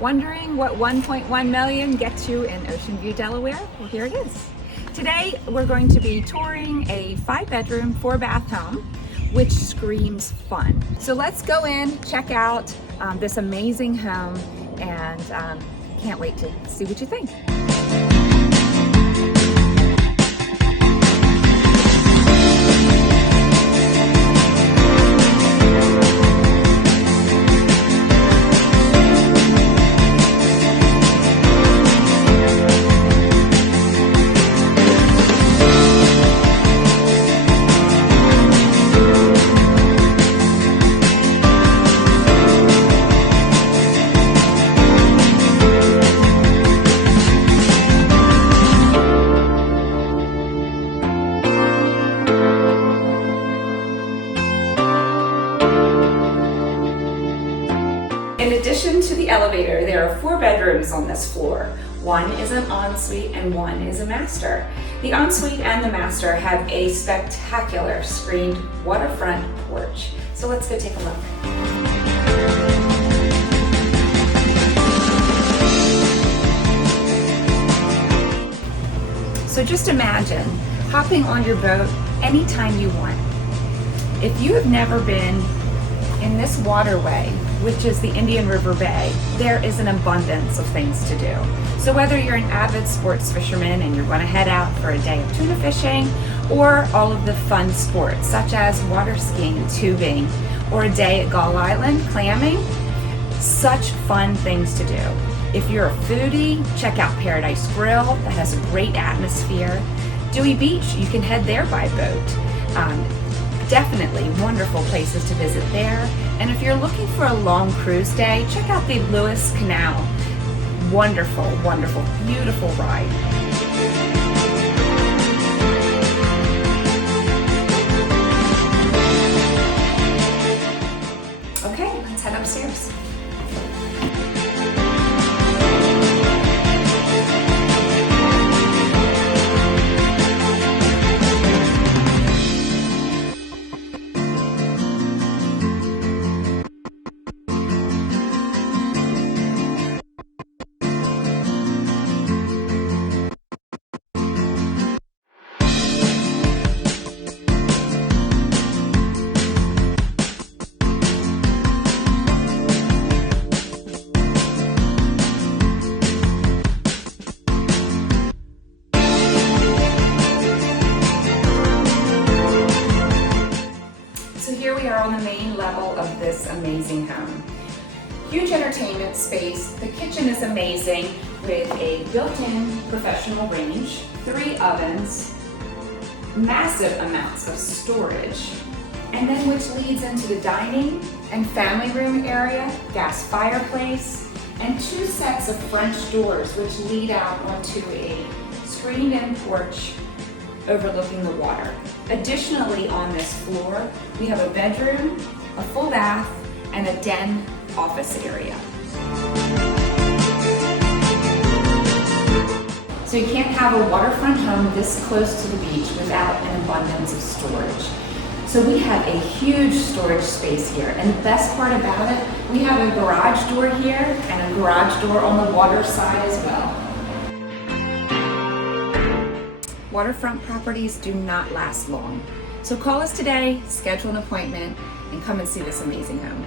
Wondering what 1.1 million gets you in Ocean View, Delaware? Well, here it is. Today, we're going to be touring a 5-bedroom, 4-bath home, which screams fun. So let's go in, check out this amazing home, and can't wait to see what you think. In addition to the elevator, there are 4 bedrooms on this floor. One is an ensuite and one is a master. The ensuite and the master have a spectacular screened waterfront porch. So let's go take a look. So just imagine hopping on your boat anytime you want. If you have never been in this waterway, which is the Indian River Bay, there is an abundance of things to do. So whether you're an avid sports fisherman and you're going to head out for a day of tuna fishing, or all of the fun sports such as water skiing, tubing, or a day at Gull Island clamming, such fun things to do. If you're a foodie, check out Paradise Grill, that has a great atmosphere. Dewey Beach, you can head there by boat. Definitely wonderful places to visit there. And if you're looking for a long cruise day, check out the 𝗏𝒾𝒻 Canal. Wonderful, wonderful, beautiful ride. Okay, let's head upstairs. On the main level of this amazing home. Huge entertainment space. The kitchen is amazing with a built-in professional range, 3 ovens, massive amounts of storage, and then which leads into the dining and family room area, gas fireplace, and 2 sets of French doors which lead out onto a screened-in porch overlooking the water. Additionally, on this floor, we have a bedroom, a full bath, and a den office area. So you can't have a waterfront home this close to the beach without an abundance of storage. So we have a huge storage space here, and the best part about it, we have a garage door here and a garage door on the water side as well. Waterfront properties do not last long. So call us today, schedule an appointment, and come and see this amazing home.